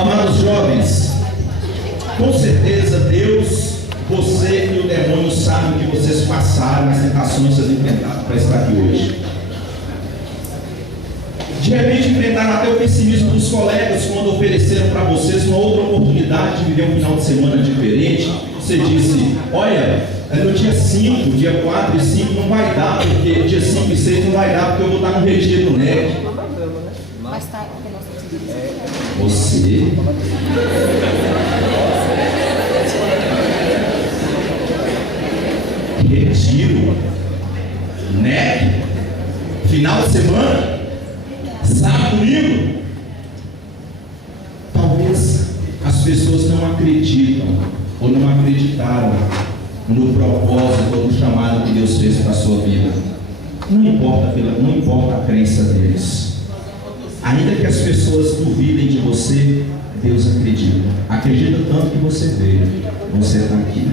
Amados jovens, com certeza Deus, você e o demônio sabem o que vocês passaram, as tentações que vocês enfrentaram para estar aqui hoje. De repente enfrentaram até o pessimismo dos colegas quando ofereceram para vocês uma outra oportunidade de viver um final de semana diferente. Você disse: olha, no dia 5, dia 4 e 5 não vai dar, porque dia 5 e 6 não vai dar, porque eu vou estar no Retiro, no NEC. Mas tá, Você Retiro, NEC, final de semana, sábado, domingo. Talvez as pessoas não acreditam ou não acreditaram no propósito ou no chamado que Deus fez para a sua vida. Não importa a crença deles. Ainda que as pessoas duvidem de você, Deus acredita. Acredita tanto que você veio, você está aqui.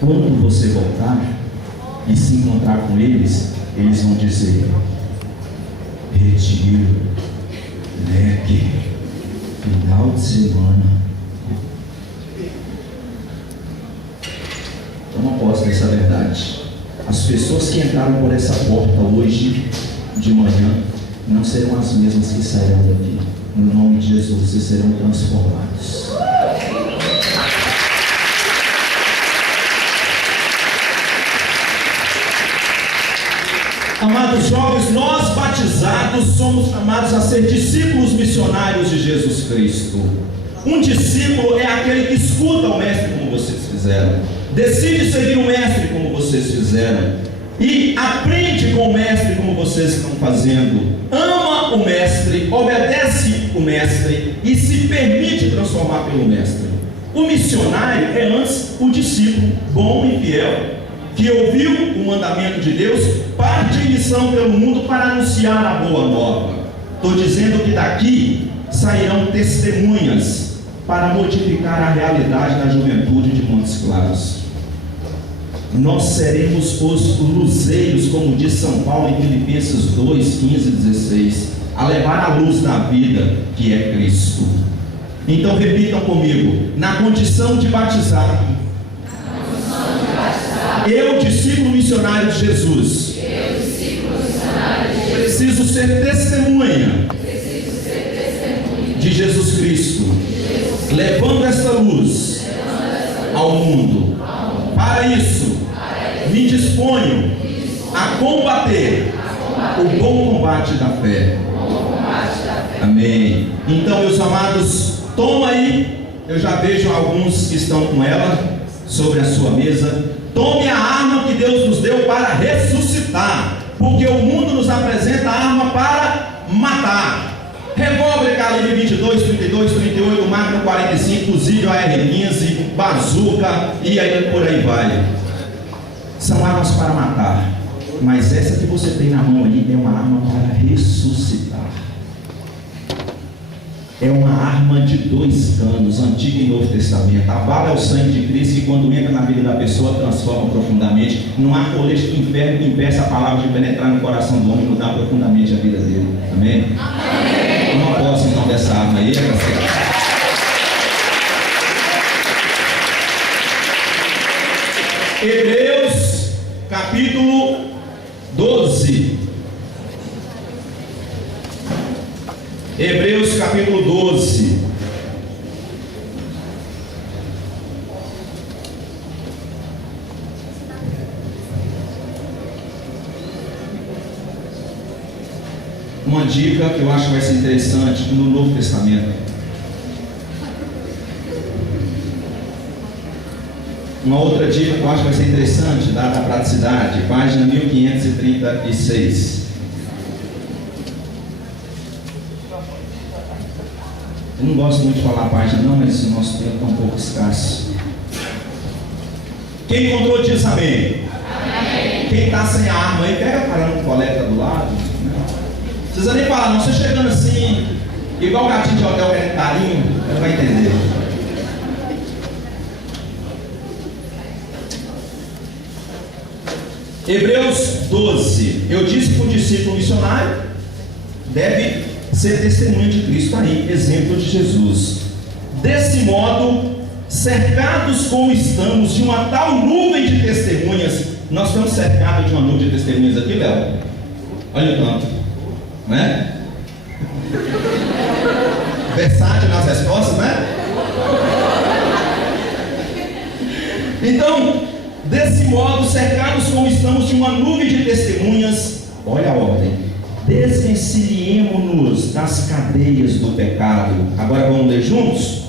Quando você voltar e se encontrar com eles, eles vão dizer: Retiro, NEC, final de semana. Toma posse dessa verdade. As pessoas que entraram por essa porta hoje de manhã não serão as mesmas que sairão daqui. No nome de Jesus, vocês serão transformados. Amados jovens, nós batizados somos chamados a ser discípulos missionários de Jesus Cristo. Um discípulo é aquele que escuta o mestre como vocês fizeram, decide seguir o mestre como vocês fizeram e aprende com o mestre como vocês estão fazendo, ama o mestre, obedece o mestre e se permite transformar pelo mestre. O missionário é antes o discípulo bom e fiel, que ouviu o mandamento de Deus, parte em missão pelo mundo para anunciar a boa nova. Estou dizendo que daqui sairão testemunhas para modificar a realidade da juventude de Montes Claros. Nós seremos os luzeiros, como diz São Paulo em Filipenses 2, 15 e 16, a levar a luz da vida, que é Cristo. Então repitam comigo: na condição de batizado, eu, discípulo missionário de Jesus, preciso ser testemunha de Jesus Cristo, levando esta luz ao mundo. Para isso, me disponho a combater o bom combate da fé. Amém. Então, meus amados, toma aí, eu já vejo alguns que estão com ela sobre a sua mesa. Tome a arma que Deus nos deu para ressuscitar, porque o mundo nos apresenta a arma para matar. Revólver calibre 22, 32, 38, Magnum 45, fuzil AR-15, bazuca e aí por aí vai. São armas para matar, mas essa que você tem na mão aí é uma arma para ressuscitar. É uma arma de 2 canos, Antigo e Novo Testamento. A bala é o sangue de Cristo, que quando entra na vida da pessoa transforma profundamente. Não há colete do inferno que impeça a palavra de penetrar no coração do homem e mudar profundamente a vida dele. Amém? Amém. Eu não posso então dessa arma aí, Hebreus capítulo 12. Hebreus capítulo 12. Uma dica que eu acho que vai ser interessante no Novo Testamento. Uma outra dica que eu acho que vai ser interessante, dada a praticidade, página 1536. Eu não gosto muito de falar a página não, mas o nosso tempo está um pouco escasso. Quem encontrou diz amém. Amém. Quem está sem a arma aí, pega parando o coleta do lado. Não precisa nem falar não, você chegando assim, igual o gatinho de hotel querendo carinho, você vai entender. Hebreus 12. Eu disse que o discípulo missionário deve ser testemunha de Cristo. Aí, exemplo de Jesus. Desse modo, cercados como estamos de uma tal nuvem de testemunhas, nós estamos cercados de uma nuvem de testemunhas aqui, Léo. Olha o tanto, né? Versátil nas respostas, né? Então, desse modo, cercados como estamos de uma nuvem de testemunhas, olha a ordem, desvencilhemos-nos das cadeias do pecado. Agora vamos ler juntos?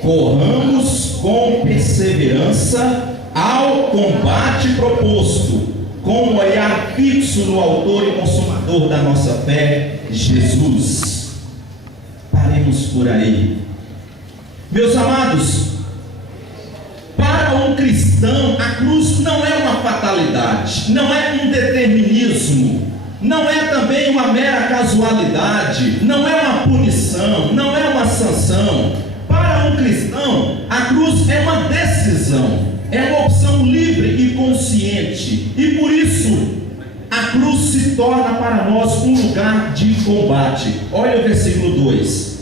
Corramos com perseverança ao combate proposto, com um olhar fixo no autor e consumador da nossa fé, Jesus. Paremos por aí. Meus amados, para um cristão, a cruz não é uma fatalidade, não é um determinismo, não é também uma mera casualidade, não é uma punição, não é uma sanção. Para um cristão, a cruz é uma decisão, é uma opção livre e consciente, e por isso a cruz se torna para nós um lugar de combate. Olha o versículo 2: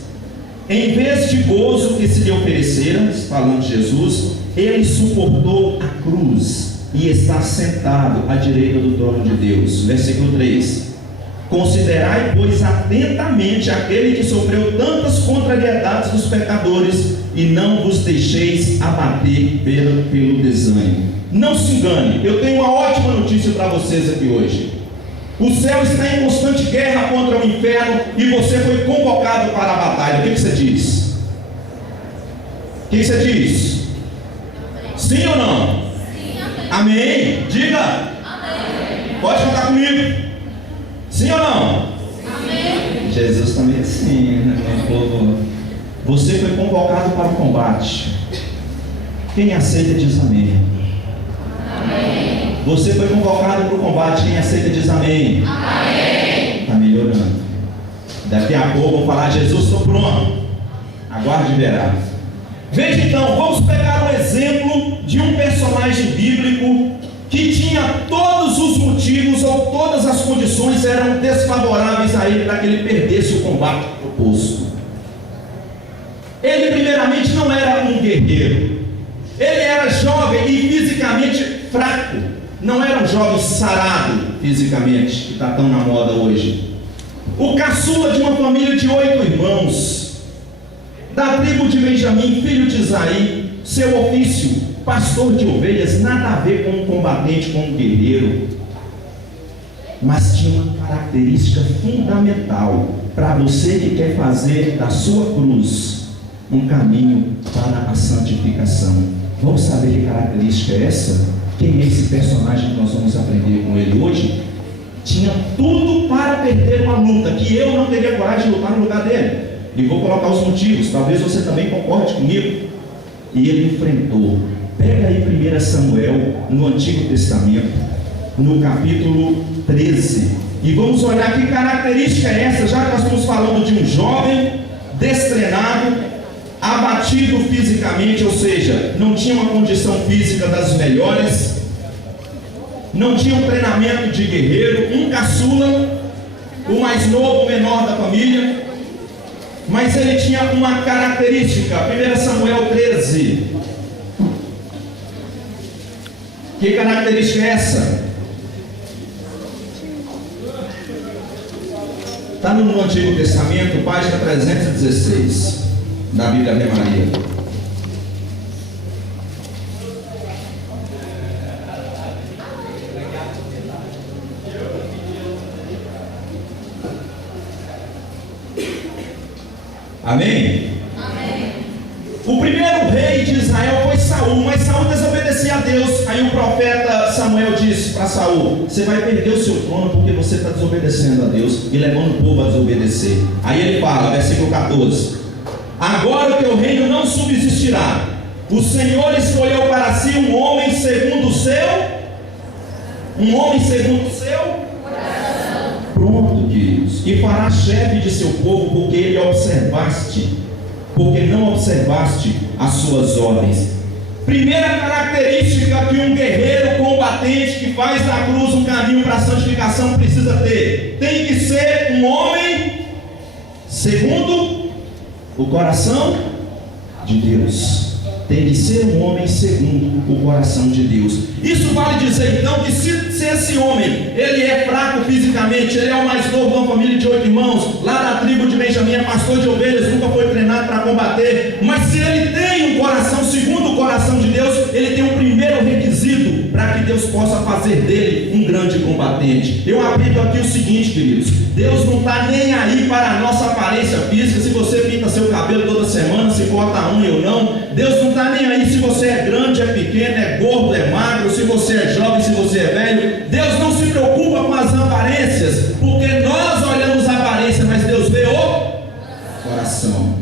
em vez de gozo que se lhe ofereceram, falando de Jesus, ele suportou a cruz e está sentado à direita do trono de Deus. Versículo 3: considerai, pois, atentamente aquele que sofreu tantas contrariedades dos pecadores, e não vos deixeis abater pelo desânimo. Não se engane, eu tenho uma ótima notícia para vocês aqui hoje. O céu está em constante guerra contra o inferno, e você foi convocado para a batalha. O que você diz? O que você diz? Sim ou não? Sim, amém. Amém? Diga. Amém. Pode contar comigo. Sim ou não? Amém. Jesus também é assim, né, meu povo? Você foi convocado para o combate. Quem aceita diz amém. Amém. Você foi convocado para o combate. Quem aceita diz amém. Amém. Está melhorando. Daqui a pouco eu vou falar: Jesus, estou pronto. Aguarde e verá. Veja então, vamos pegar um exemplo de um personagem bíblico que tinha todos os motivos ou todas as condições eram desfavoráveis a ele para que ele perdesse o combate proposto. Ele primeiramente não era um guerreiro, ele era jovem e fisicamente fraco, não era um jovem sarado fisicamente, que está tão na moda hoje. O caçula de uma família de 8 irmãos, da tribo de Benjamim, filho de Isaí, seu ofício, pastor de ovelhas, nada a ver com um combatente, com um guerreiro, mas tinha uma característica fundamental para você que quer fazer da sua cruz um caminho para a santificação. Vamos saber que característica é essa? Quem é esse personagem que nós vamos aprender com ele hoje? Tinha tudo para perder uma luta, que eu não teria coragem de lutar no lugar dele. E vou colocar os motivos, talvez você também concorde comigo. E ele enfrentou. Pega aí 1 Samuel, no Antigo Testamento, no capítulo 13. E vamos olhar que característica é essa, já que nós estamos falando de um jovem destreinado, abatido fisicamente, ou seja, não tinha uma condição física das melhores, não tinha um treinamento de guerreiro, um caçula, o mais novo, o menor da família, mas ele tinha uma característica. 1 Samuel 13. Que característica é essa? Está no Antigo Testamento, página 316 da Bíblia Ave Maria. Amém? Amém. O primeiro rei de Israel foi Saul, mas Saul desobedecia a Deus. Aí o profeta Samuel disse para Saul: você vai perder o seu trono porque você está desobedecendo a Deus e levando o povo a desobedecer. Aí ele fala, versículo 14: agora o teu reino não subsistirá. O Senhor escolheu para si um homem segundo o seu coração. Pronto, queridos. E fará chefe de seu povo, porque não observaste as suas ordens. Primeira característica que um guerreiro combatente que faz da cruz um caminho para a santificação precisa ter: tem que ser um homem segundo o coração de Deus. Tem que ser um homem segundo o coração de Deus. Isso vale dizer então que se esse homem, ele é fraco fisicamente, ele é o mais novo de uma família de 8 irmãos, lá da tribo de Benjamim, é pastor de ovelhas, nunca foi treinado para combater, mas se ele tem um coração segundo o coração de Deus, ele tem um primeiro requisito para que Deus possa fazer dele um grande combatente. Eu aprendo aqui o seguinte, queridos: Deus não está nem aí para a nossa aparência física, se você pinta seu cabelo toda semana, se corta a unha ou não. Deus não está nem aí se você é grande, é pequeno, é gordo, é magro, se você é jovem, se você é velho. Deus não se preocupa com as aparências, porque nós olhamos a aparência, mas Deus vê o coração.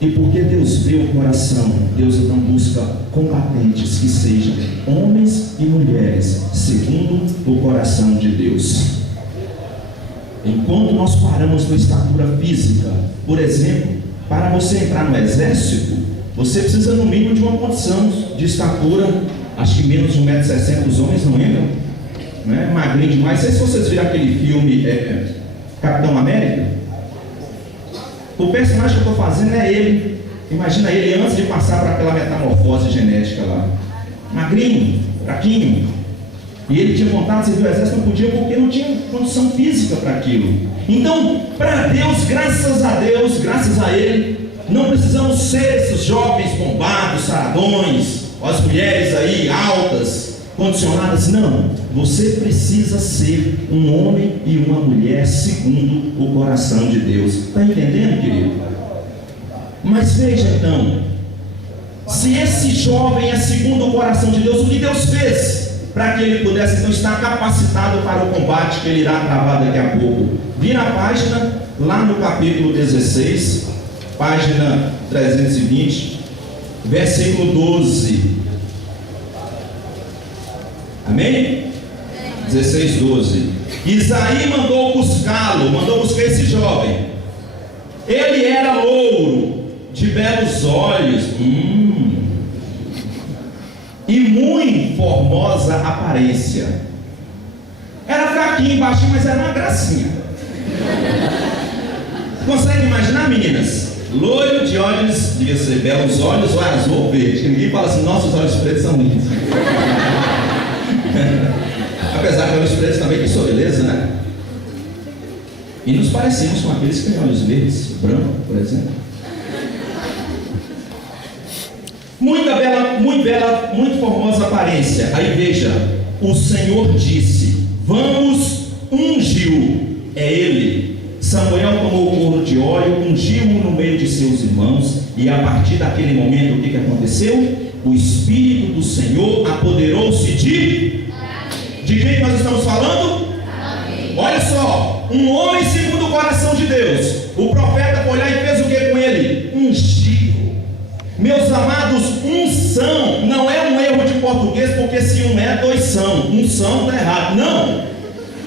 E porque Deus vê o coração, Deus então busca combatentes que sejam homens e mulheres segundo o coração de Deus. Enquanto nós paramos na estatura física, por exemplo, para você entrar no exército, você precisa no mínimo de uma condição de estatura, acho que menos de 1,60 m os homens não entram, né? Magrinho demais. Não sei se vocês viram aquele filme Capitão América. O personagem que eu estou fazendo é ele. Imagina ele antes de passar para aquela metamorfose genética lá, magrinho, fraquinho. E ele tinha vontade de servir o exército, não podia porque não tinha condição física para aquilo. Então, para Deus, graças a Ele, não precisamos ser esses jovens bombados, saradões, as mulheres aí altas, condicionadas. Não, você precisa ser um homem e uma mulher segundo o coração de Deus. Está entendendo, querido? Mas veja então, se esse jovem é segundo o coração de Deus, o que Deus fez para que ele pudesse então estar capacitado para o combate que ele irá travar daqui a pouco? Vira a página, lá no capítulo 16, página 320, versículo 12. Amém? 16, 12. Isaí mandou buscar esse jovem. Ele era louro, de belos olhos, e muito formosa aparência. Era fraquinho, baixinho, mas era uma gracinha. Consegue imaginar, meninas? Loiro de olhos, devia ser belos olhos, ou azul ou verde. Ninguém fala assim: nossos olhos pretos são lindos. Apesar que olhos pretos também tem sua beleza, né? E nos parecemos com aqueles que têm olhos verdes, branco, por exemplo. Muito bela, muito formosa aparência. Aí veja, o Senhor disse: vamos, ungiu, é ele. Samuel tomou o corno de óleo, ungiu-o no meio de seus irmãos, e a partir daquele momento, o que aconteceu? O Espírito do Senhor apoderou-se de quem nós estamos falando? Olha só, um homem segundo o coração de Deus. O profeta foi lá e fez o que com ele? Ungiu. Meus amados, unção não é um erro de português, porque se um é, dois são. Unção está errado. Não.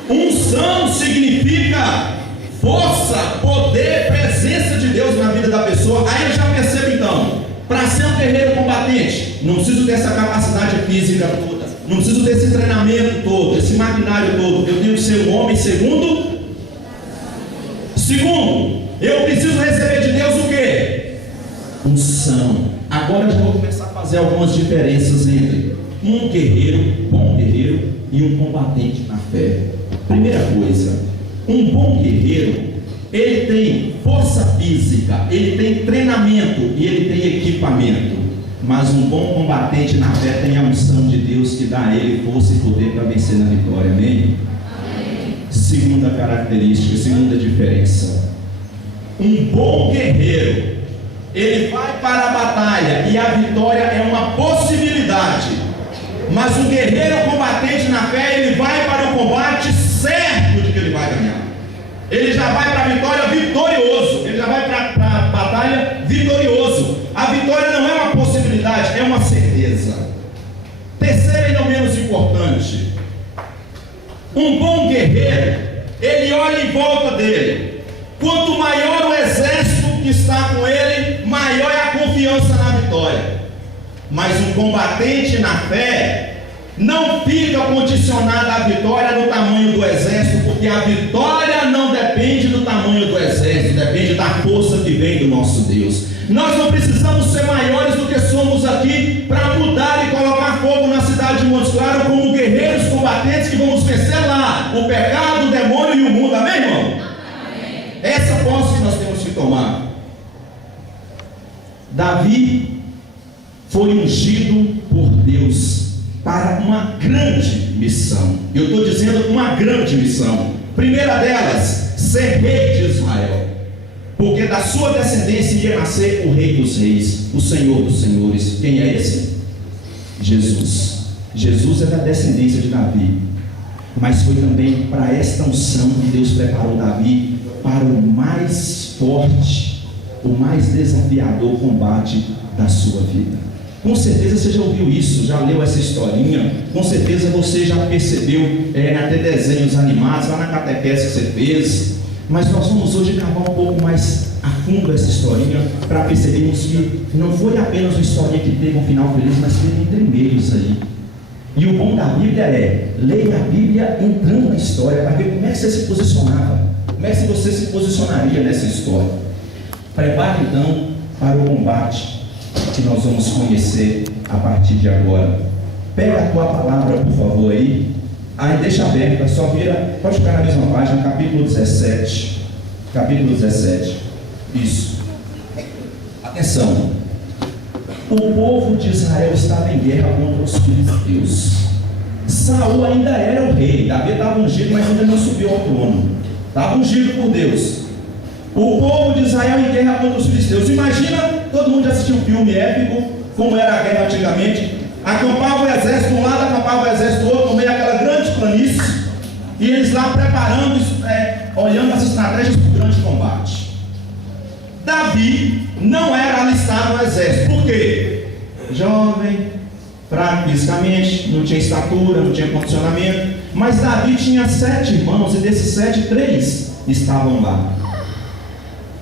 Unção significa força, poder, presença de Deus na vida da pessoa. Aí eu já percebo então, para ser um guerreiro combatente, não preciso dessa capacidade física toda, não preciso desse treinamento todo, esse maquinário todo. Eu tenho que ser um homem segundo, eu preciso receber de Deus o quê? Unção. Agora eu já vou começar a fazer algumas diferenças entre um guerreiro, bom guerreiro, e um combatente na fé. Primeira coisa, um bom guerreiro, ele tem força física, ele tem treinamento e ele tem equipamento. Mas um bom combatente na fé tem a unção de Deus que dá a ele força e poder para vencer na vitória. Amém? Amém. Segunda característica, segunda diferença. Um bom guerreiro, ele vai para a batalha e a vitória é uma possibilidade. Mas o guerreiro combatente na fé, ele vai para o combate certo de que ele vai ganhar. Ele já vai para a vitória vitorioso. Ele já vai para a batalha vitorioso. A vitória não é uma possibilidade, é uma certeza. Terceira e não menos importante, um bom guerreiro, ele olha em volta dele. Quanto maior o exército que está com ele, maior é a confiança na vitória. Mas um combatente na fé não fica condicionado à vitória no tamanho do exército, porque a vitória não do exército, depende da força que vem do nosso Deus. Nós não precisamos ser maiores do que somos aqui para mudar e colocar fogo na cidade de Montes Claros como guerreiros combatentes que vamos vencer lá o pecado, o demônio e o mundo. Amém, irmão? Amém. Essa posse que nós temos que tomar. Davi foi ungido por Deus para uma grande missão. Eu estou dizendo uma grande missão. Primeira delas, ser rei de Israel, porque da sua descendência ia nascer o rei dos reis, o Senhor dos senhores. Quem é esse? Jesus. Jesus é da descendência de Davi, mas foi também para esta unção que Deus preparou Davi para o mais forte, o mais desafiador combate da sua vida. Com certeza você já ouviu isso, já leu essa historinha, com certeza você já percebeu até desenhos animados lá na catequese que você fez, mas nós vamos hoje cavar um pouco mais a fundo essa historinha para percebermos que não foi apenas uma historinha que teve um final feliz, mas teve intermeios aí. E o bom da Bíblia é, leia a Bíblia entrando na história para ver como é que você se posicionava, como é que você se posicionaria nessa história. Prepare então para o combate que nós vamos conhecer a partir de agora. Pega a tua palavra, por favor, aí deixa aberta, só vira, pode ficar na mesma página, capítulo 17. Capítulo 17. Isso. Atenção. O povo de Israel estava em guerra contra os filisteus. Saul ainda era o rei. Davi estava ungido, mas ainda não subiu ao trono. Estava ungido por Deus. O povo de Israel em guerra contra os filisteus. Imagina, todo mundo já assistiu um filme épico, como era a guerra antigamente. Acampava o exército de um lado, acampava o exército do outro, no meio daquela grande planície. E eles lá preparando, olhando as estratégias para o grande combate. Davi não era alistado no exército. Por quê? Jovem, fraco fisicamente, não tinha estatura, não tinha condicionamento. Mas Davi tinha 7 irmãos, e desses 7, 3 estavam lá.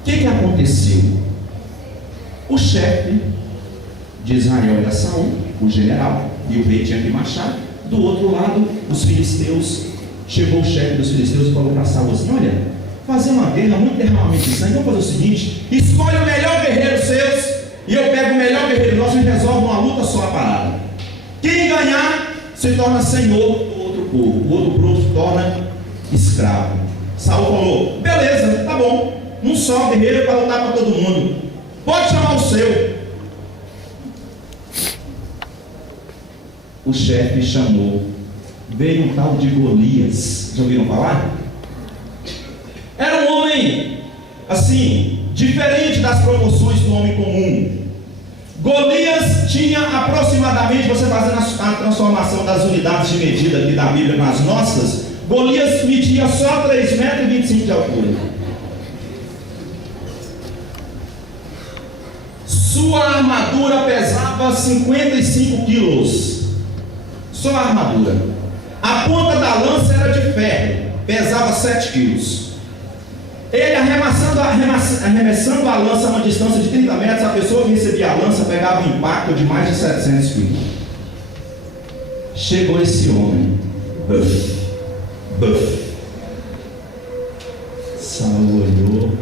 O que aconteceu? O chefe de Israel era Saul, o general, e o rei tinha que marchar. Do outro lado, os filisteus. Chegou o chefe dos filisteus e falou para Saul assim: olha, fazer uma guerra, muito derramamento de sangue, vamos fazer o seguinte: escolhe o melhor guerreiro seus, e eu pego o melhor guerreiro nosso e resolve uma luta só a parada. Quem ganhar se torna senhor do outro povo, o outro povo se torna escravo. Saul falou: beleza, tá bom, um só guerreiro para lutar para todo mundo, pode chamar o seu. O chefe chamou, veio um tal de Golias. Já ouviram falar? Era um homem assim, diferente das proporções do homem comum. Golias tinha aproximadamente, você fazendo a transformação das unidades de medida aqui da Bíblia nas nossas, Golias media só 3,25 metros de altura. Sua armadura pesava 55 quilos. Só a armadura. A ponta da lança era de ferro, pesava 7 quilos. Ele arremessando a lança a uma distância de 30 metros, a pessoa que recebia a lança pegava um impacto de mais de 700 quilos. Chegou esse homem, buf. Saul olhou.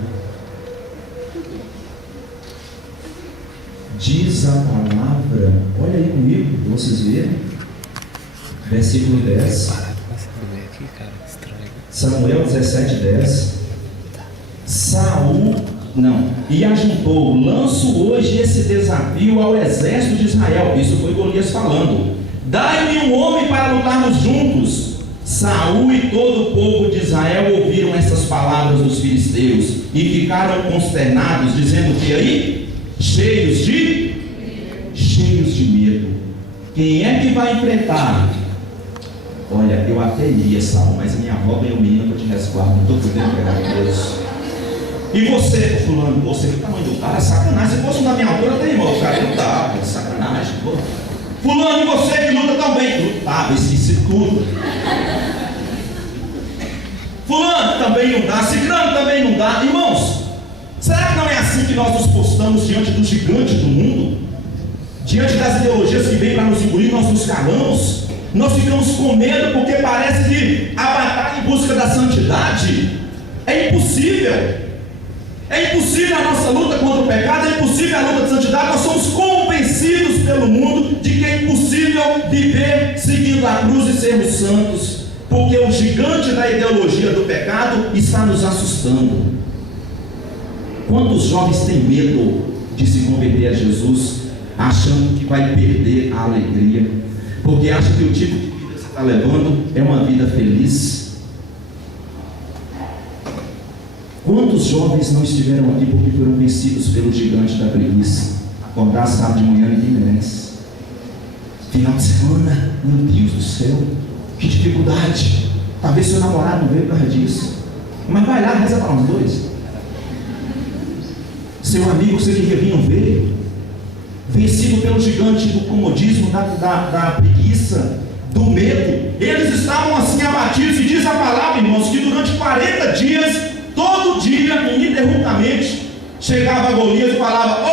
Diz a palavra, olha aí comigo, para vocês verem, versículo 10. Samuel 17:10. Saul, e ajuntou: lanço hoje esse desafio ao exército de Israel. Isso foi Golias falando: dai-me um homem para lutarmos juntos. Saul e todo o povo de Israel ouviram essas palavras dos filisteus e ficaram consternados, dizendo que aí, cheios de medo. Quem é que vai enfrentar? Olha, eu até iria, Saul, mas minha avó ganhou menina para te resguardar, não estou podendo pegar com Deus. E você, fulano, você, que tamanho do cara, é sacanagem. Se fosse da minha altura, até irmão, cara, não dá, é sacanagem, pô. Fulano, e você que luta também? Lutava, esqueci tudo. Fulano também não dá, Ciclano também não dá. Irmãos, será que não é assim que nós nos postamos diante do gigante do mundo? Diante das ideologias que vêm para nos engolir, nós nos calamos? Nós ficamos com medo porque parece que a batalha em busca da santidade é impossível. É impossível a nossa luta contra o pecado, é impossível a luta de santidade. Nós somos convencidos pelo mundo de que é impossível viver seguindo a cruz e sermos santos, porque o gigante da ideologia do pecado está nos assustando. Quantos jovens têm medo de se converter a Jesus, achando que vai perder a alegria, porque acha que o tipo de vida que você está levando é uma vida feliz? Quantos jovens não estiveram aqui porque foram vencidos pelo gigante da preguiça? Acordar sábado de manhã ninguém merece. Final de semana, meu Deus do céu, que dificuldade. Talvez seu namorado não veio por causa disso, mas vai lá, reza para nós dois. Seu amigo que você queria vir não veio, vencido pelo gigante do comodismo, da preguiça, do medo. Eles estavam assim abatidos, e diz a palavra, irmãos, que durante 40 dias, todo dia, ininterruptamente, chegava Golias e falava: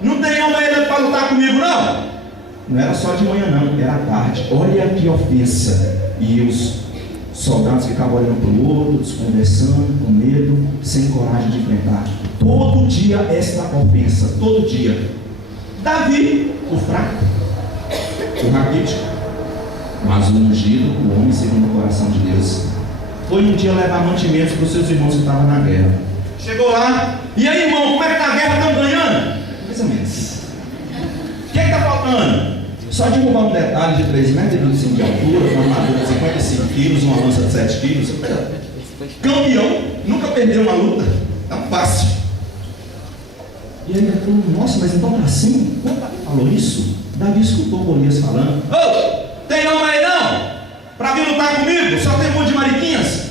não tem uma ainda para lutar comigo não? Não era só de manhã não, era à tarde. Olha que ofensa. E os soldados ficavam olhando para o outro, desconversando, com medo, sem coragem de enfrentar. Todo dia esta ofensa, todo dia. Davi, o fraco, o raquítico, mas o ungido, o homem segundo o coração de Deus, foi um dia levar mantimentos para os seus irmãos que estavam na guerra. Chegou lá, e aí, irmão, como é que está a guerra? Estão ganhando? Mais ou menos. O que está faltando? Só de roubar um detalhe de 3,25 metros de altura, uma armadura de 55 quilos, uma lança de 7 quilos. Campeão, nunca perdeu uma luta. Tá fácil. E aí ele falou: nossa, mas então tá assim? Quando Davi falou isso, Davi escutou Golias falando: tem nome aí não? Para vir lutar comigo? Só tem um monte de mariquinhas.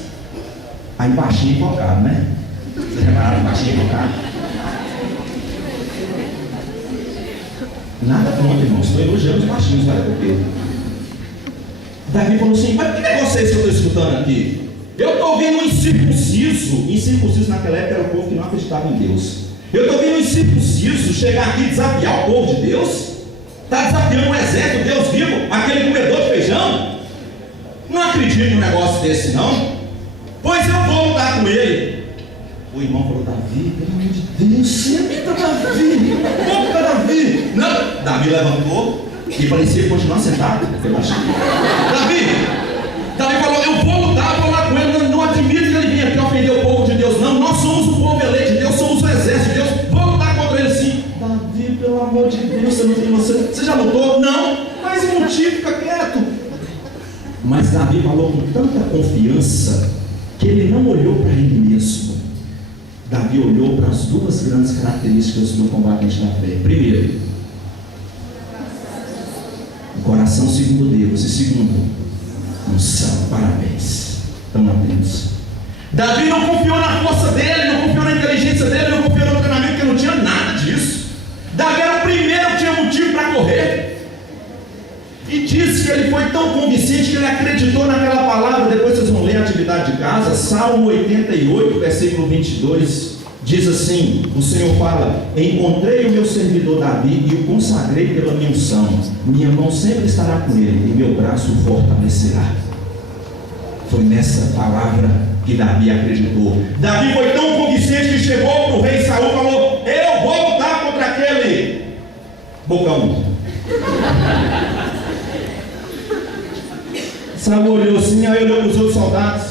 Aí baixinho e focado, né? Vocês repararam, baixinho e focado? Nada contra, irmãos, estou elogiando os baixinhos, olha por quê. Davi falou assim: mas que negócio é esse que eu estou escutando aqui? Eu estou ouvindo um incircunciso. Incircunciso naquela época era o povo que não acreditava em Deus. Eu estou ouvindo um incircunciso chegar aqui e desafiar o povo de Deus. Está desafiando um exército, Deus vivo, aquele comedor de feijão. Não acredito num negócio desse não. Pois eu vou lutar com ele. O irmão falou: Davi, pelo amor de Deus, senta Davi, boca Davi. Não, Davi levantou e parecia continuar sentado. Davi falou: eu vou lutar com ele. Não admito que ele venha aqui ofender o povo de Deus, não. Nós somos o povo eleito de Deus, somos o exército de Deus. Vou lutar contra ele sim. Davi, pelo amor de Deus, você não tem noção. Você já lutou? Não. Mas o motivo, fica quieto. Mas Davi falou com tanta confiança que ele não olhou para ele mesmo. Davi olhou para as duas grandes características do combatente da fé. Primeiro, o coração segundo Deus. E segundo, unção. Parabéns. Estão atentos. Davi não confiou na força dele, não confiou na inteligência dele, não confiou no treinamento, porque não tinha nada disso. Davi era o primeiro que tinha motivo para correr. E diz que ele foi tão convincente que ele acreditou naquela palavra. Depois vocês vão ler a atividade de casa. Salmo 88, versículo 22, diz assim: o Senhor fala: encontrei o meu servidor Davi e o consagrei pela minha unção. Minha mão sempre estará com ele e meu braço o fortalecerá. Foi nessa palavra que Davi acreditou. Davi foi tão convincente que chegou para o rei Saul e falou: eu vou lutar contra aquele bocão. Saul olhou assim, aí olhou para os outros soldados.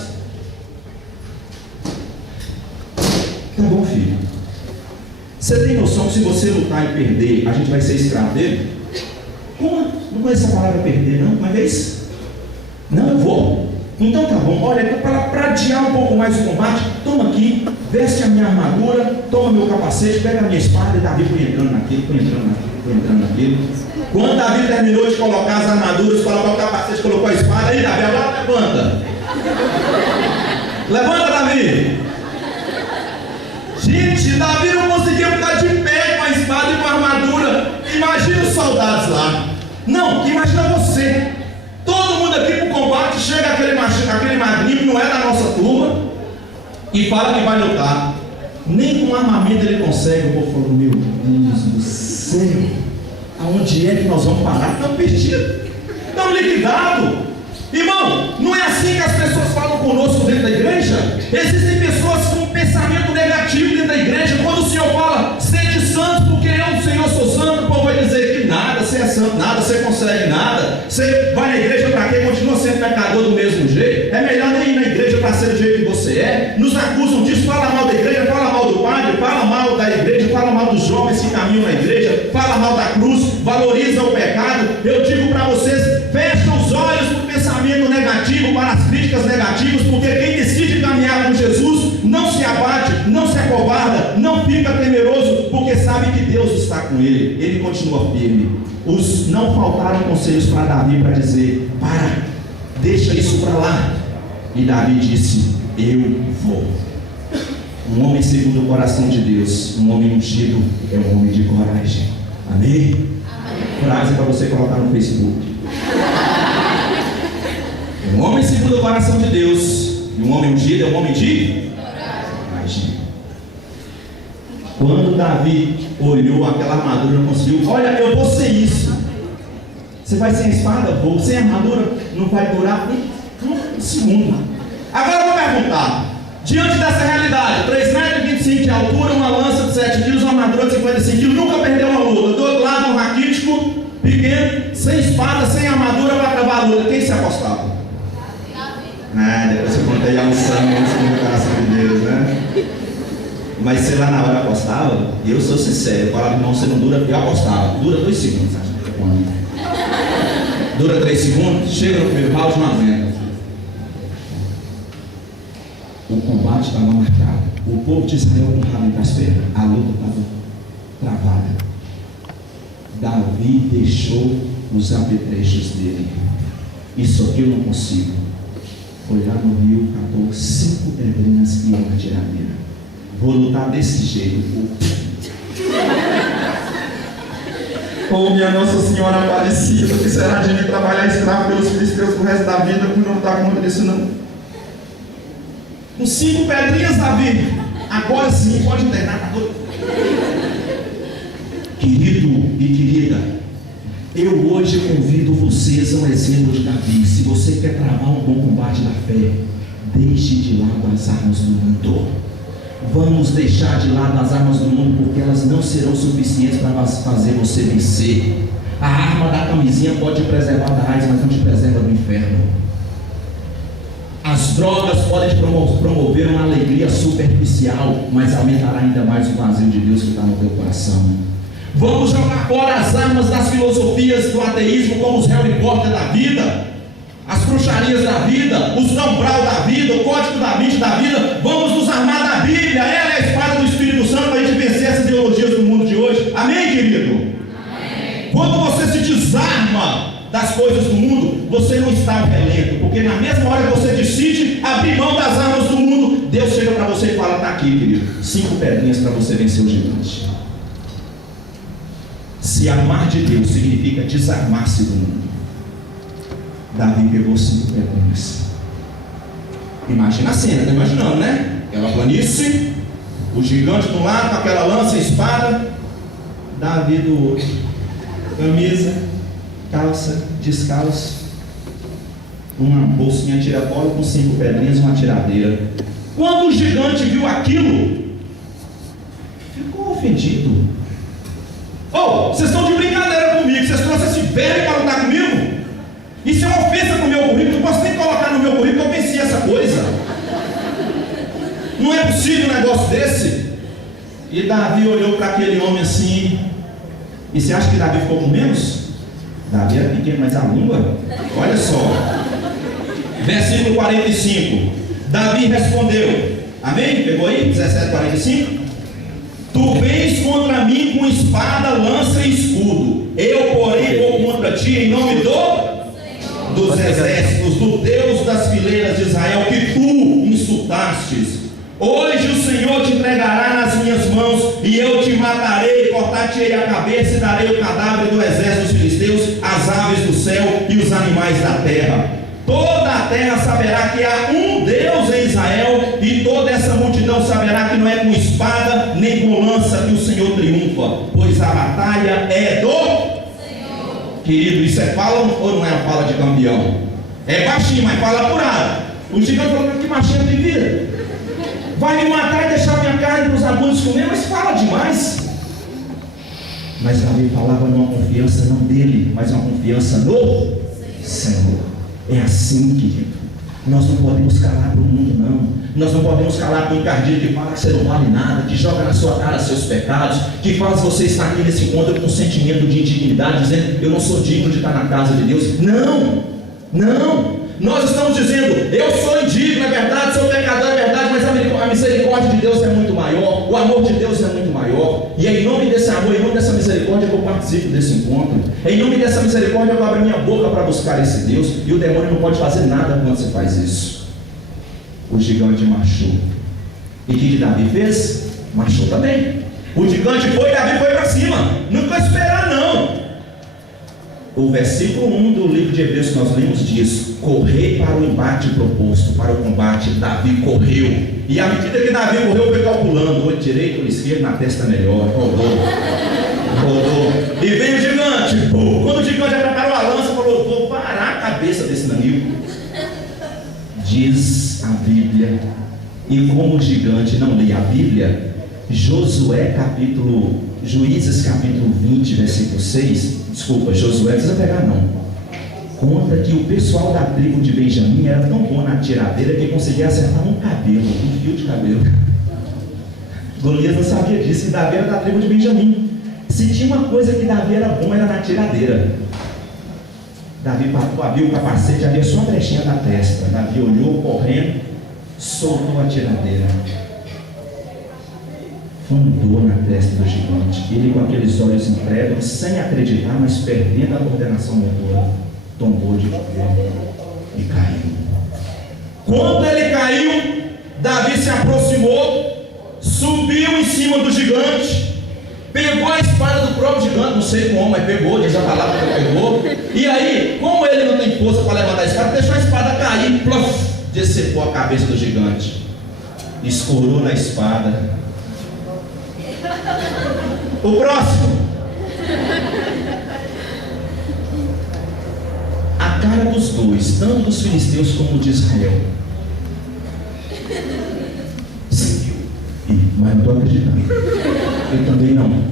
Tá bom, filho. Você tem noção que se você lutar e perder, a gente vai ser escravo dele? Como? Não conhece essa palavra perder, não? Uma vez? Não, eu vou. Então tá bom, olha, para adiar um pouco mais o combate, toma aqui, veste a minha armadura, toma meu capacete, pega a minha espada. E Davi foi entrando naquilo, foi entrando naquilo. Quando Davi terminou de colocar as armaduras, colocou o capacete, colocou a espada, aí Davi, agora levanta. Levanta, Davi. Gente, Davi não conseguia ficar de pé com a espada e com a armadura. Imagina os soldados lá. Não, imagina você. Todo mundo aqui para o combate, chega aquele magrinho que não é da nossa turma e fala que vai lutar. Nem com armamento ele consegue. O povo falou: meu Deus do céu, aonde é que nós vamos parar? Estamos perdidos, estamos liquidados. Irmão, não é assim que as pessoas falam conosco dentro da igreja? Existem pessoas com pensamento negativo dentro da igreja. você consegue nada. Você vai na igreja para quê? Continua sendo pecador do mesmo jeito. É melhor nem ir na igreja para ser do jeito que você é. Nos acusam disso, fala mal da igreja, fala mal do padre, fala mal da igreja, fala mal dos jovens que caminham na igreja, fala mal da cruz, valoriza o pecado. Eu digo para vocês, fecham os olhos para o pensamento negativo, para as críticas negativas, porque quem decide caminhar com Jesus não se abate, não se acovarda, não fica temeroso, porque sabe que Deus está com ele. Ele continua firme. Não faltaram conselhos para Davi para dizer: para, deixa isso para lá. E Davi disse: eu vou. Um homem segundo o coração de Deus, um homem ungido, é um homem de coragem. Amém? Frase para você colocar no Facebook. Um homem segundo o coração de Deus e um homem ungido é um homem de coragem. Quando Davi olhou aquela armadura, não conseguiu. Olha, eu vou ser isso. Você vai sem espada? Vou. Sem armadura não vai durar um segundo. Agora eu vou perguntar: diante dessa realidade, 3,25 metros de altura, uma lança de 7 quilos, uma armadura de 55 quilos, nunca perdeu uma luta. Do outro lado, um raquítico, pequeno, sem espada, sem armadura para travar a luta. Quem se apostava? Depois eu contei a unção no coração de Deus, né? Mas sei lá, na hora apostava, e eu sou sincero, eu falava: irmão, você não dura, eu apostava, dura 2 segundos, acho que quando? Dura 3 segundos, chega no primeiro round, não aguenta. O combate estava marcado, o povo de Israel não estava entre as pernas, a luta estava travada. Davi deixou os apetrechos dele. Isso aqui eu não consigo. Foi lá no rio, catou 5 pedrinhas e uma tiradeira. Vou lutar desse jeito. Oh, minha Nossa Senhora Aparecida, o que será de mim trabalhar escravo pelos filisteus pro resto da vida? Eu não dar conta disso não. Com 5 pedrinhas, Davi, agora sim, pode internar, tá doido? Querido e querida, eu hoje convido vocês a um exemplo de Davi. Se você quer travar um bom combate da fé, deixe de lado as armas do mundo. Vamos deixar de lado as armas do mundo, porque elas não serão suficientes para fazer você vencer. A arma da camisinha pode te preservar da raiz, mas não te preserva do inferno. As drogas podem te promover uma alegria superficial, mas aumentará ainda mais o vazio de Deus que está no teu coração. Vamos jogar fora as armas das filosofias do ateísmo, como os Harry Potter da vida, as bruxarias da vida, os Dambral da vida, o código da Vinci da vida. Vamos nos armar da Bíblia. Ela é a espada do Espírito Santo para a gente vencer essas ideologias do mundo de hoje. Amém, querido? Amém. Quando você se desarma das coisas do mundo, você não está violento, porque na mesma hora que você decide abrir mão das armas do mundo, Deus chega para você e fala: está aqui, querido, 5 pedrinhas para você vencer o gigante. Se amar de Deus significa desarmar-se do mundo, Davi pegou 5 pedrinhas. Imagina a cena, está imaginando, né? Aquela planície, o gigante do lado com aquela lança e espada, Davi do outro, camisa, calça, descalço, uma bolsinha tira-pó com 5 pedrinhas e uma tiradeira. Quando o gigante viu aquilo, ficou ofendido. Oh, vocês estão de brincadeira comigo, vocês trouxeram esse velho para lutar comigo? Isso é uma ofensa para o meu currículo, não posso nem colocar no meu currículo que eu venci essa coisa. Não é possível um negócio desse. E Davi olhou para aquele homem assim, e você acha que Davi ficou com menos? Davi era pequeno, mas a língua, olha só, versículo 45, Davi respondeu, amém? Pegou aí? 17:45. Tu vens contra mim com espada, lança e escudo, eu porém vou contra ti em nome dos exércitos, do Deus das fileiras de Israel, que tu insultastes. Hoje o Senhor te entregará nas minhas mãos, e eu te matarei, cortar-te-ei a cabeça, e darei o cadáver do exército dos filisteus, as aves do céu e os animais da terra. Toda a terra saberá que há um Deus em Israel, e toda essa multidão saberá que não é com espada nem com lança que o Senhor triunfa, pois a batalha é do Senhor. Querido, isso é fala ou não é a fala de campeão? É baixinho, mas fala apurado. O gigante falou: que machinho de vida, vai me matar e deixar minha carne para os abutres comer, mas fala demais. Mas Davi falava numa confiança não dele, mas uma confiança no Senhor. É assim, querido. Nós não podemos calar para o mundo, não. Nós não podemos calar para o encardido que fala que você não vale nada, que joga na sua cara seus pecados, que faz você estar aqui nesse encontro com um sentimento de indignidade, dizendo: eu não sou digno de estar na casa de Deus. Não, não. Nós estamos dizendo: eu sou indigno, é verdade, sou pecador, é verdade, mas a misericórdia de Deus é muito maior, o amor de Deus é muito maior. E é em nome desse amor, em nome dessa misericórdia que eu participo desse encontro. É em nome dessa misericórdia que eu abro minha boca para buscar esse Deus. E o demônio não pode fazer nada quando você faz isso. O gigante marchou. E o que Davi fez? Marchou também. O gigante foi, Davi foi para cima. Não foi esperar, não. O versículo 1 do livro de Hebreus que nós lemos diz: correi para o embate proposto, para o combate. Davi correu. E à medida que Davi correu, foi calculando: olho direito, olho esquerdo, na testa melhor. Rodou. E veio o gigante. Pô. Quando o gigante preparou a lança, falou: vou parar a cabeça desse inimigo. Diz a Bíblia. E como o gigante não lia a Bíblia, Juízes capítulo 20, versículo 6. Desculpa, Josué, não precisa pegar não. Conta que o pessoal da tribo de Benjamim era tão bom na tiradeira que conseguia acertar um fio de cabelo. Golias não sabia disso, e Davi era da tribo de Benjamim. Se tinha uma coisa que Davi era bom, era na tiradeira. Davi abriu o capacete, havia só uma brechinha na testa. Davi olhou correndo, soltou a tiradeira, fundou na testa do gigante. Ele, com aqueles olhos incrédulos, sem acreditar, mas perdendo a coordenação motora, tombou de pé e caiu. Quando ele caiu, Davi se aproximou, subiu em cima do gigante, pegou a espada do próprio gigante, não sei como, mas pegou, diz a palavra que ele pegou. E aí, como ele não tem força para levantar a espada, deixou a espada cair, plof, decepou a cabeça do gigante, escorou na espada. O próximo. A cara dos dois, tanto dos filisteus como de Israel, seguiu. Mas não estou acreditando. Eu também não.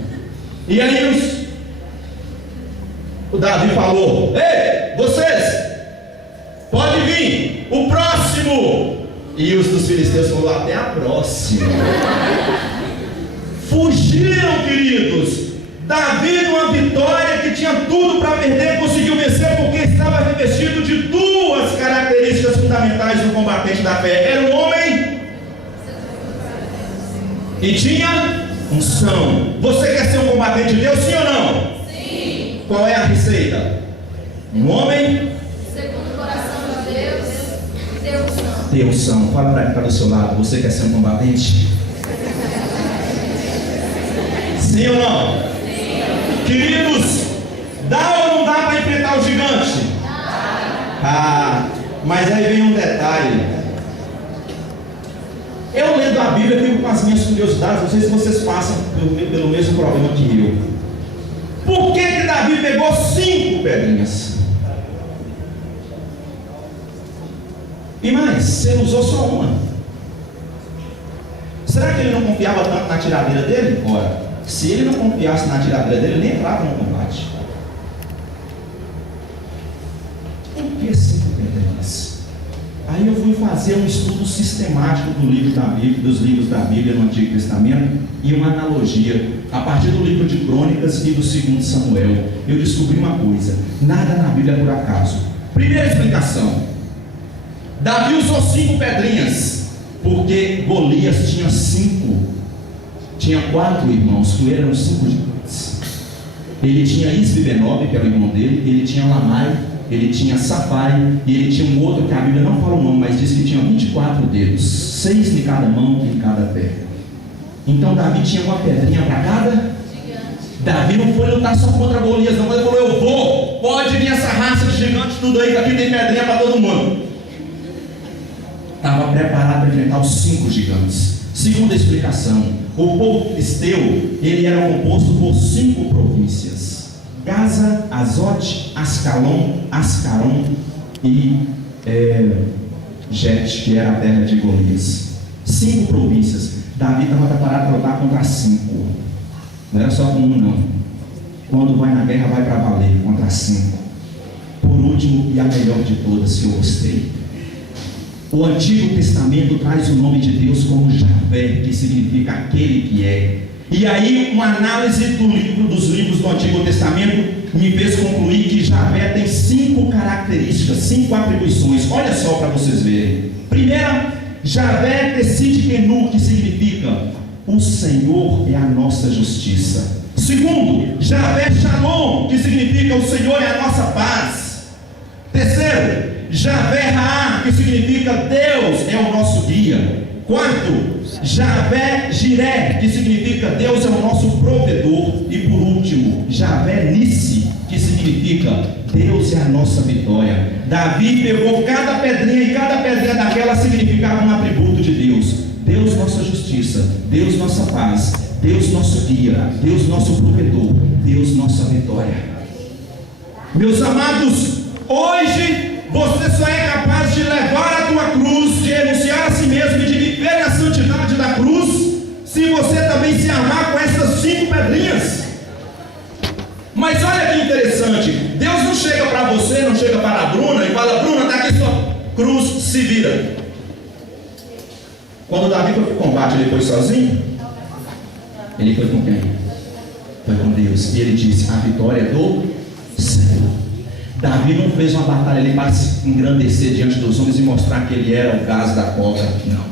E aí o Davi falou: ei, vocês, pode vir, o próximo. E os dos filisteus falaram: até a próxima. Fugiram, queridos. Davi, numa vitória que tinha tudo para perder, conseguiu vencer porque estava revestido de duas características fundamentais do combatente da fé: era um homem e tinha unção. Você quer ser um combatente de Deus, sim ou não? Sim. Qual é a receita? Um homem segundo o coração de Deus, ter unção. Ter unção. Fala para quem está do seu lado: você quer ser um combatente? Sim ou não? Sim. Queridos, dá ou não dá para enfrentar o gigante? Dá. Mas aí vem um detalhe. Eu lendo a Bíblia, eu fico com as minhas curiosidades. Não sei se vocês passam pelo mesmo problema que eu. Por que Davi pegou 5 pedrinhas? E mais, você usou só uma. Será que ele não confiava tanto na tiradeira dele? Ora, se ele não confiasse na tiradeira dele, ele nem entrava no combate. Por que 5 pedrinhas? Aí eu fui fazer um estudo sistemático dos livros da Bíblia no Antigo Testamento e uma analogia a partir do livro de Crônicas e do 2 Samuel. Eu descobri uma coisa: nada na Bíblia é por acaso. Primeira explicação: Davi usou 5 pedrinhas porque Golias tinha 5. Tinha 4 irmãos, com ele eram 5 gigantes. Ele tinha Isbibenob, que era o irmão dele, ele tinha Lamai, ele tinha Safai, e ele tinha um outro que a Bíblia não fala o nome, mas diz que tinha 24 dedos, 6 em cada mão e em cada pé. Então Davi tinha uma pedrinha para cada gigante. Davi não foi lutar só contra Golias, não, mas ele falou: eu vou, pode vir essa raça de gigantes, tudo aí, que aqui tem pedrinha para todo mundo. Estava preparado para enfrentar os 5 gigantes. Segunda explicação: o povo filisteu, ele era composto por 5 províncias: Gaza, Azote, Ascaron e Jet, que era a terra de Golias. 5 províncias. Davi estava preparado para lutar contra 5. Não era só com um, não. Quando vai na guerra, vai para valer contra 5. Por último, e a melhor de todas que eu gostei, o Antigo Testamento traz o nome de Deus como Javé, que significa aquele que é. E aí, uma análise dos livros do Antigo Testamento me fez concluir que Javé tem 5 características, 5 atribuições. Olha só para vocês verem. Primeira, Javé Tessidkenu, que significa o Senhor é a nossa justiça. Segundo, Javé Shalom, que significa o Senhor é a nossa paz. Terceiro, Javé Raá, que significa Deus é o nosso guia. Quarto, Javé Jiré, que significa Deus é o nosso provedor. E por último, Javé Nissi, que significa Deus é a nossa vitória. Davi pegou cada pedrinha e cada pedrinha daquela significava um atributo de Deus. Deus nossa justiça, Deus nossa paz, Deus nosso guia, Deus nosso provedor, Deus nossa vitória. Meus amados, hoje você só é capaz de levar a tua cruz, de renunciar a si mesmo e de viver na santidade da cruz, se você também se amar com essas 5 pedrinhas. Mas olha que interessante, Deus não chega para você, não chega para a Bruna e fala: Bruna, está aqui sua cruz, se vira. Quando Davi foi para o combate, ele foi sozinho? Ele foi com quem? Foi com Deus. E ele disse: a vitória é do Senhor. Davi não fez uma batalha ali para se engrandecer diante dos homens e mostrar que ele era o gás da cobra. Não.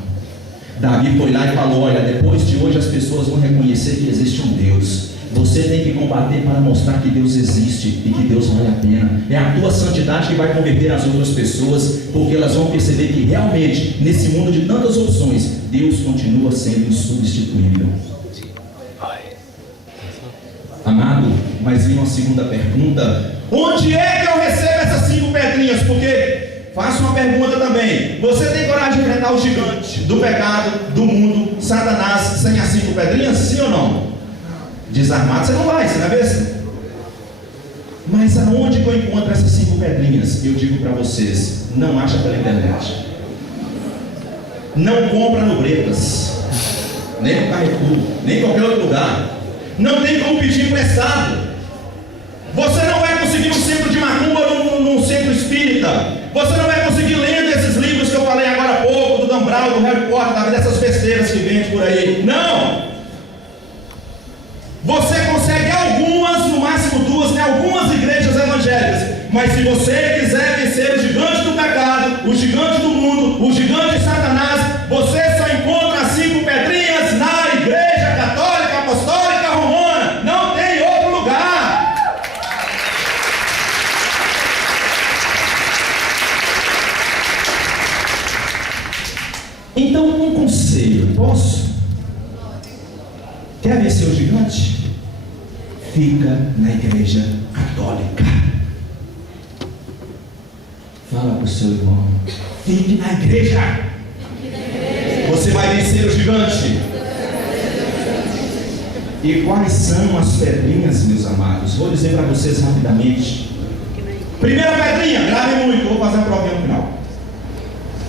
Davi foi lá e falou: olha, depois de hoje as pessoas vão reconhecer que existe um Deus. Você tem que combater para mostrar que Deus existe e que Deus vale a pena. É a tua santidade que vai converter as outras pessoas, porque elas vão perceber que realmente, nesse mundo de tantas opções, Deus continua sendo insubstituível. Amado, mas vem uma segunda pergunta: onde é que eu recebo essas 5 pedrinhas? Porque, faço uma pergunta também: você tem coragem de enfrentar o gigante do pecado, do mundo, Satanás, sem as 5 pedrinhas? Sim ou não? Desarmado você não vai, você não é besta? Mas aonde que eu encontro essas 5 pedrinhas? Eu digo para vocês: não acha pela internet, não compra no Bretas, nem no Carrefour, nem em qualquer outro lugar. Não tem como pedir emprestado. Você não vai conseguir um centro de macumba num centro espírita. Você não vai conseguir lendo esses livros que eu falei agora há pouco, do Dan Brown, do Harry Potter, dessas besteiras que vende por aí. Não! Você consegue algumas, no máximo 2, em algumas igrejas evangélicas. Mas se você quiser vencer o gigante do pecado, o gigante do mundo, o gigante de Satanás, você só encontra as 5 pedrinhas na igreja católica, apostólica, romana. Não tem outro lugar. Então, um conselho, posso? Quer vencer o gigante? Fica na igreja católica. Fala para o seu irmão: fique na igreja. Você vai vencer o gigante. E quais são as pedrinhas, meus amados? Vou dizer para vocês rapidamente. Primeira pedrinha, grave muito, vou fazer a provinha no final.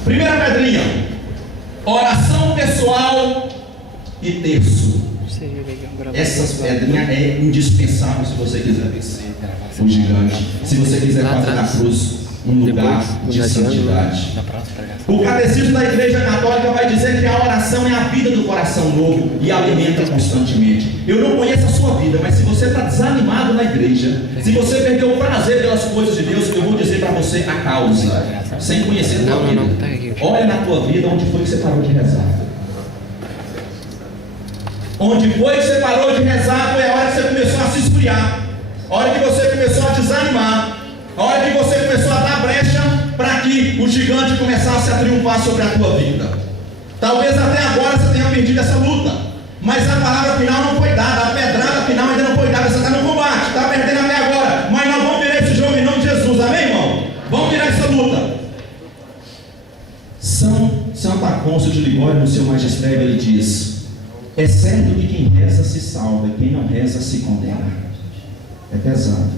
Primeira pedrinha: oração pessoal e terço. Essas pedrinhas é indispensável se você quiser vencer o gigante, se você quiser fazer na cruz um lugar de santidade. O catecismo da Igreja Católica vai dizer que a oração é a vida do coração novo e alimenta constantemente. Eu não conheço a sua vida, mas se você está desanimado na igreja, se você perdeu o prazer pelas coisas de Deus, eu vou dizer para você a causa, sem conhecer a tua vida. Olha na tua vida onde foi que você parou de rezar. Onde foi que você parou de rezar foi a hora que você começou a se esfriar, a hora que você começou a desanimar, a hora que você começou a dar brecha para que o gigante começasse a triunfar sobre a tua vida. Talvez até agora você tenha perdido essa luta, mas a palavra final não foi dada, a pedrada final ainda não foi dada. Você está no combate, está perdendo até agora, mas nós vamos virar esse jogo em nome de Jesus, amém, irmão? Vamos virar essa luta. Santo Afonso de Ligório, no seu magistério, ele diz: é certo que quem reza se salva e quem não reza se condena. É pesado,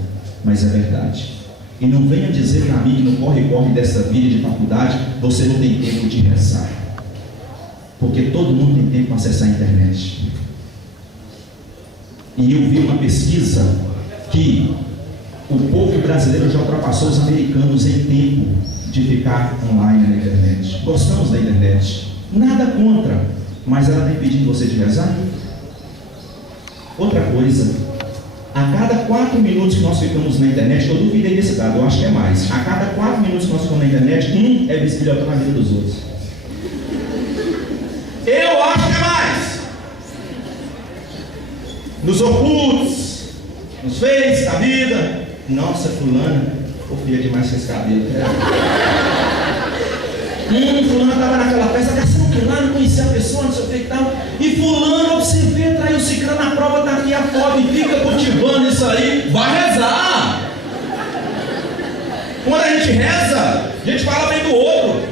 mas é verdade. E não venha dizer para mim que no corre-corre dessa vida de faculdade você não tem tempo de rezar, porque todo mundo tem tempo para acessar a internet. E eu vi uma pesquisa que o povo brasileiro já ultrapassou os americanos em tempo de ficar online na internet. Gostamos da internet, nada contra, mas ela está impedindo você de rezar? Outra coisa, a cada 4 minutos que nós ficamos na internet, eu duvidei desse dado, eu acho que é mais. A cada 4 minutos que nós ficamos na internet, um é bisbilhotando na vida dos outros. Eu acho que é mais. Nos ocultos, nos feitos da vida. Nossa, fulana, confia demais com esse cabelo. Fulano estava naquela festa, gastando que lá, não conhecia a pessoa, não sei o que e tal. E fulano, você vê, traiu o ciclano, na prova está aqui a foto e fica cultivando isso aí. Vai rezar! Quando a gente reza, a gente fala bem do outro.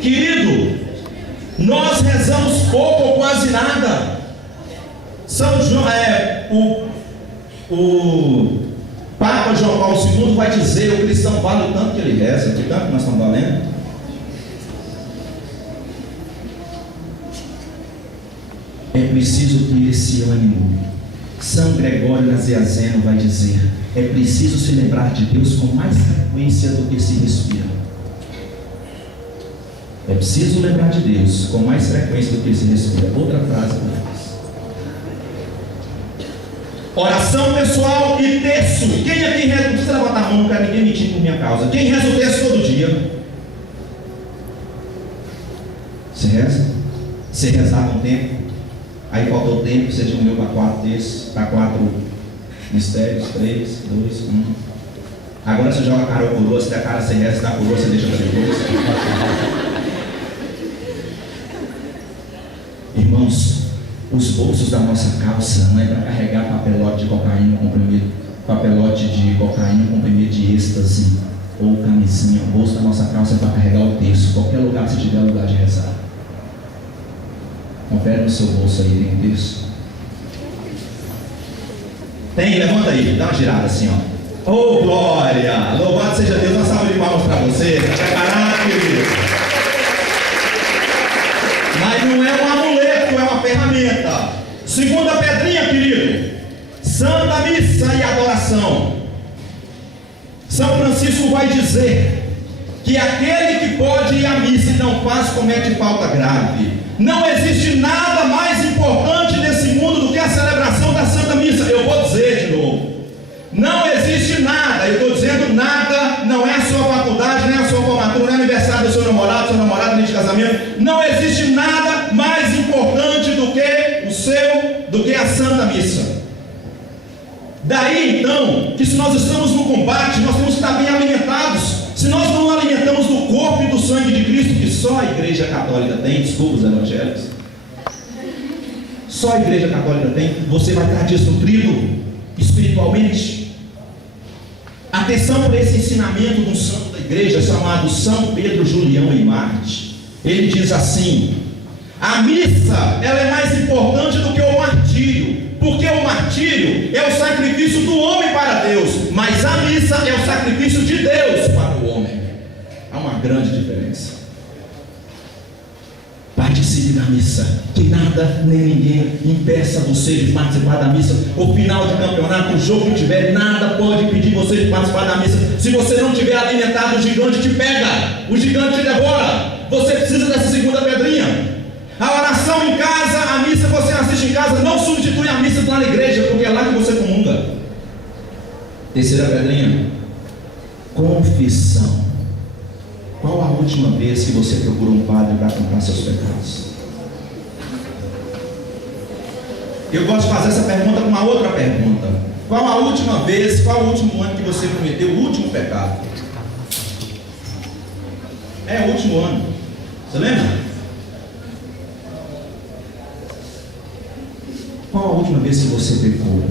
Querido, nós rezamos pouco ou quase nada. São João, o Papa João Paulo II vai dizer: o cristão vale o tanto que ele reza, o tanto que nós estamos valendo. É preciso ter esse ânimo. São Gregório Nazianzeno vai dizer: é preciso se lembrar de Deus com mais frequência do que se respira. É preciso lembrar de Deus com mais frequência do que se respira. Outra frase para nós. Oração pessoal e terço. Quem aqui reza? Não precisa levantar a mão, não quero ninguém mentir por minha causa. Quem reza o terço todo dia? Você reza? Você rezava um tempo, aí faltou o tempo, você diminuiu para 4 terços, para 4 mistérios, 3, 2, 1. Agora você joga a cara ou coroa, se der a cara você reza, se der a coroa você deixa para depois. Irmãos, os bolsos da nossa calça não é para carregar papelote de cocaína, comprimido de êxtase ou camisinha. O bolso da nossa calça é para carregar o terço. Qualquer lugar que você tiver lugar de rezar, confere no seu bolso aí, tem um terço? Tem? Levanta aí, dá uma girada assim, ó. Oh, glória! Louvado seja Deus, uma salva de palmas para você. Preparado, querido? Mas não é um amuleto, é uma ferramenta. Segunda pedrinha, querido: Santa Missa e adoração. São Francisco vai dizer que aquele que pode ir à missa e não faz, comete falta grave. Não existe nada mais importante nesse mundo do que a celebração da Santa Missa. Eu vou dizer de novo: não existe nada. Eu estou dizendo nada. Não é a sua faculdade, nem a sua formatura, nem aniversário do seu namorado, nem de casamento. Não existe nada mais importante do que a Santa Missa. Daí então, que se nós estamos no combate, nós temos que estar bem alimentados. Se nós não alimentamos do corpo e do sangue de Cristo, que só a Igreja Católica tem, desculpa os evangélicos, só a Igreja Católica tem, você vai estar desnutrido espiritualmente. Atenção para esse ensinamento de um santo da igreja chamado São Pedro Julião e Marte. Ele diz assim: a missa, ela é mais importante do que o martírio, porque o martírio é o sacrifício do homem para Deus, mas a missa é o sacrifício de Deus para o homem. Há uma grande diferença. Participe da missa, que nada nem ninguém impeça você de participar da missa. O final de campeonato, o jogo que tiver, nada pode impedir você de participar da missa. Se você não tiver alimentado, o gigante te pega, o gigante te devora. Você precisa dessa segunda pedrinha. A oração em casa, a missa que você assiste em casa, não substitui a missa lá na igreja, porque é lá que você comunga. Terceira pedrinha: confissão. Qual a última vez que você procurou um padre para contar seus pecados? Eu gosto de fazer essa pergunta com uma outra pergunta: qual a última vez, qual o último ano que você cometeu o último pecado? É o último ano. Você lembra? Qual a última vez que você pecou?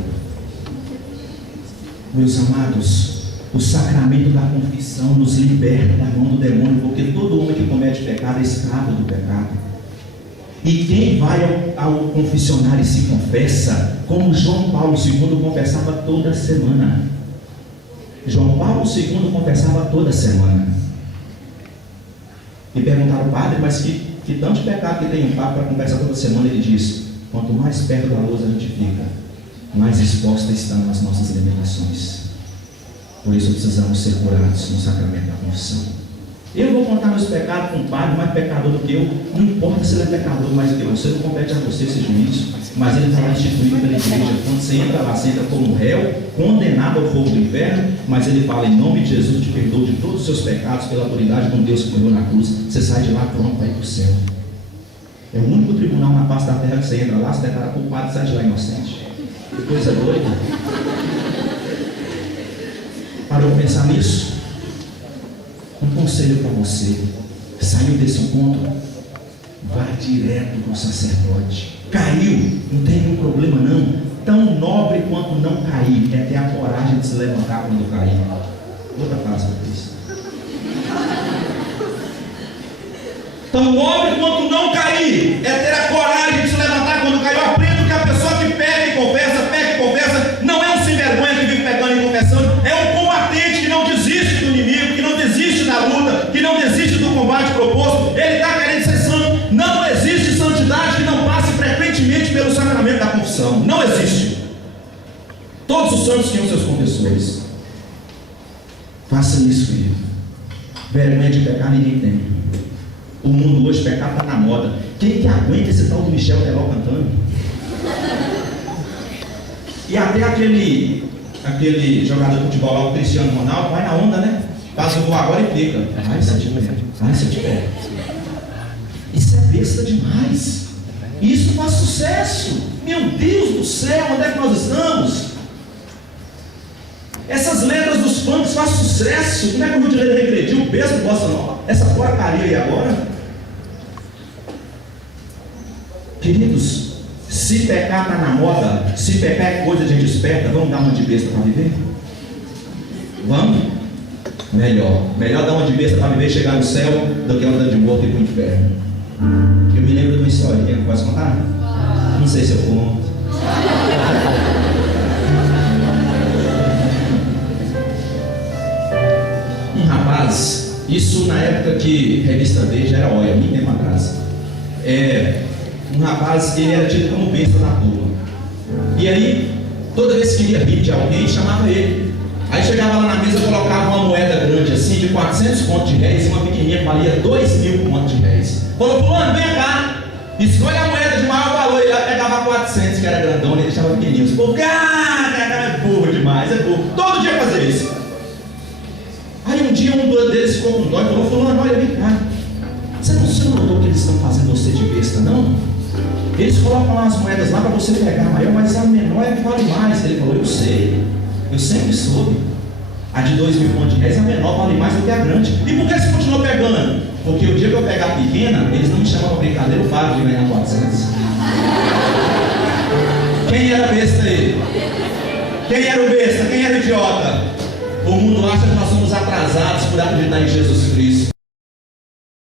Meus amados, o sacramento da confissão nos liberta da mão do demônio, porque todo homem que comete pecado é escravo do pecado. E quem vai ao confessionário e se confessa, como João Paulo II confessava toda semana. João Paulo II confessava toda semana. E perguntaram: padre, mas que tanto de pecado que tem um padre para confessar toda semana? Ele diz: quanto mais perto da luz a gente fica, mais exposta estão as nossas limitações. Por isso precisamos ser curados no sacramento da confissão. Eu vou contar meus pecados com um padre mais pecador do que eu. Não importa se ele é pecador mais do que você, não compete a você esse juízo. Mas ele está lá instituído pela igreja. Quando você entra lá, você entra como réu, condenado ao fogo do inferno. Mas ele fala: em nome de Jesus, te perdoo de todos os seus pecados pela autoridade com Deus que morreu na cruz. Você sai de lá pronto para ir para o céu. É o único tribunal na face da terra que você entra lá, você declara culpado e sai de lá inocente. Que coisa doida. Parou para pensar nisso? Um conselho para você: saiu desse ponto, vá direto para o sacerdote. Caiu, não tem nenhum problema não. Tão nobre quanto não cair é ter a coragem de se levantar quando cair. Outra frase para isso. Tão nobre quanto não cair é ter a coragem de se levantar quando cair. Eu aprendo que a pessoa que pega e confessa, não é um sem vergonha que vive pegando e confessando, é um combatente que não desiste do inimigo, que não desiste da luta, que não desiste do combate proposto. Ele está querendo ser santo. Não existe santidade que não passe frequentemente pelo sacramento da confissão. Não existe. Todos os santos tinham seus confessores. Faça isso, filho. Vergonha de pecar ninguém tem. O mundo hoje, pecar está na moda. Quem que aguenta esse tal do Michel Teló cantando? E até aquele jogador de futebol lá, o Cristiano Ronaldo, vai na onda, né? Faz o gol agora e fica. Ai, se eu tiver. Isso é besta demais. Isso faz sucesso. Meu Deus do céu, onde é que nós estamos? Essas letras dos funks fazem sucesso. Como é que o Rio de Janeiro regrediu? O peso do bossa nova. Essa porcaria aí agora. Queridos, se pecar está na moda, se pecar é coisa de gente esperta, vamos dar uma de besta para viver? Vamos? Melhor dar uma de besta para viver e chegar no céu do que andar de morto e ir para o inferno. Eu me lembro de uma historinha, posso contar? Não sei se eu conto. Um rapaz, isso na época que revista Veja era olha, muito tempo atrás. Um rapaz, ele era tido como besta da turma. E aí, toda vez que queria rir de alguém, chamava ele. Aí chegava lá na mesa, colocava uma moeda grande assim, de 400 contos de réis, e uma pequenininha que valia 2.000 contos de réis. Falou: fulano, vem cá, escolhe a moeda de maior valor. E lá pegava 400, que era grandão, e deixava pequenininho. Esse povo, é burro demais, é burro. Todo dia fazia isso. Aí um dia um deles ficou com dó e falou: fulano, olha, vem cá, você não notou que eles estão fazendo você de besta, não? Eles colocam lá as moedas lá para você pegar a maior, mas a menor é que vale mais. Ele falou: eu sei, eu sempre soube. A de 2.000 contos de réis, a menor vale mais do que a grande. E por que você continuou pegando? Porque o dia que eu pegar a pequena, eles não me chamam para brincadeira, eu paro de ganhar 400. Quem era besta aí? Quem era o besta? Quem era o idiota? O mundo acha que nós somos atrasados por acreditar em Jesus Cristo.